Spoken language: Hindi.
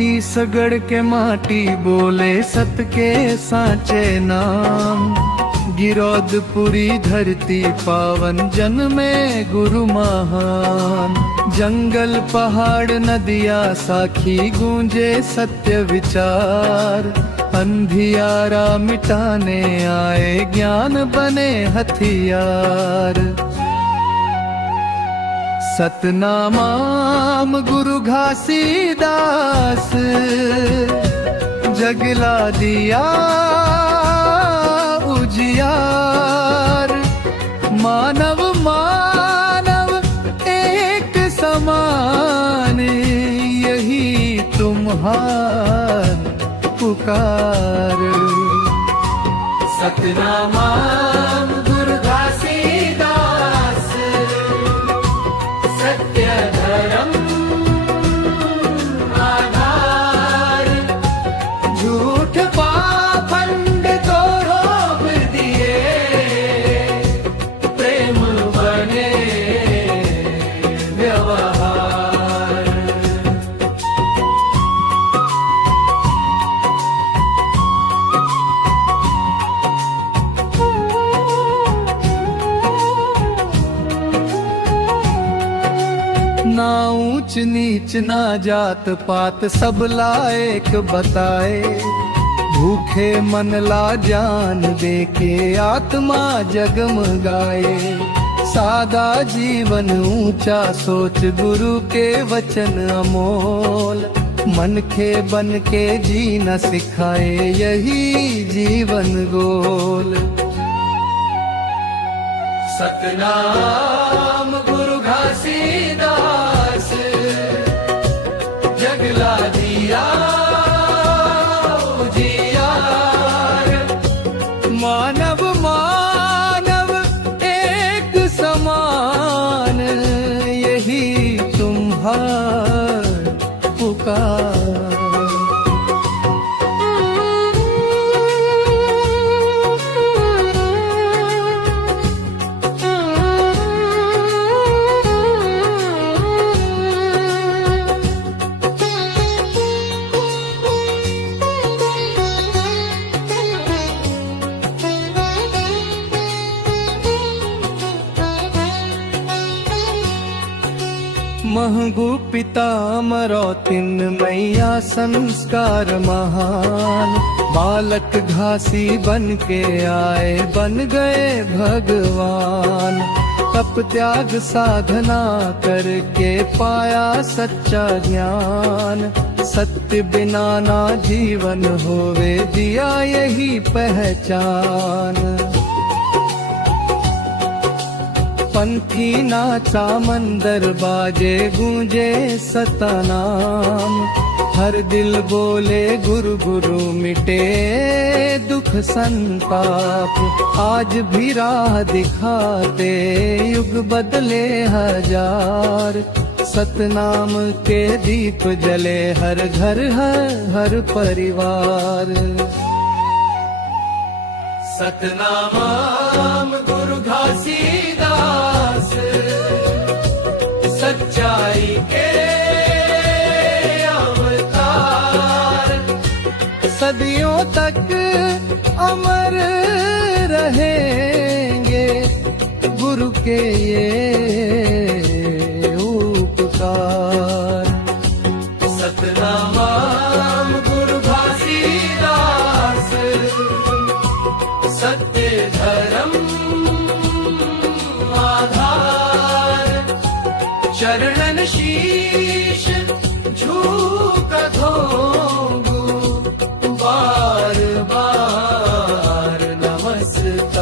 माटी सगड़ के माटी बोले सत के सांचे नाम। गिरौदपुरी धरती पावन जन्मे गुरु महान। जंगल पहाड़ नदिया साखी गूंजे सत्य विचार। अंधियारा मिटाने आए ज्ञान बने हथियार। सतनामाम गुरु घासीदास जगला दिया उजियार। मानव मानव एक समान यही तुम्हार पुकार। सतनामाम गुरु घासीदास सत्य धर्म आधार। झूठ पाखंड को रोक दिए प्रेम बने व्यवहार। ना ऊंच नीच ना जात पात सब लायक बताए। भूखे मन ला जान दे के आत्मा जगमगाए। सादा जीवन ऊंचा सोच गुरु के वचन अमोल। मन के बन के जीना सिखाए यही जीवन गोल। सतनाम गुरु घासीदास जगला दिया उजियार। मानव मानव एक समान यही तुम्हार पुकार। महगु पितामरो तिन मैया संस्कार महान। बालक घासी बन के आए बन गए भगवान। तप त्याग साधना करके पाया सच्चा ज्ञान। सत्य बिना ना जीवन होवे दिया यही पहचान। पंथी नाचा मंदर बाजे गूंजे सतनाम। हर दिल बोले गुरु गुरु मिटे दुख संताप। आज भी राह दिखाते युग बदले हजार। सतनाम के दीप जले हर घर हर परिवार। सतनाम गुरु घासीदास सच्चाई के अवतार। सदियों तक अमर रहेंगे गुरु के ये उपकार। सतनाम गुरु घासीदास सत्य धर्म आधार। चरणन शीश झुक धोंगू बार बार नमस्कार।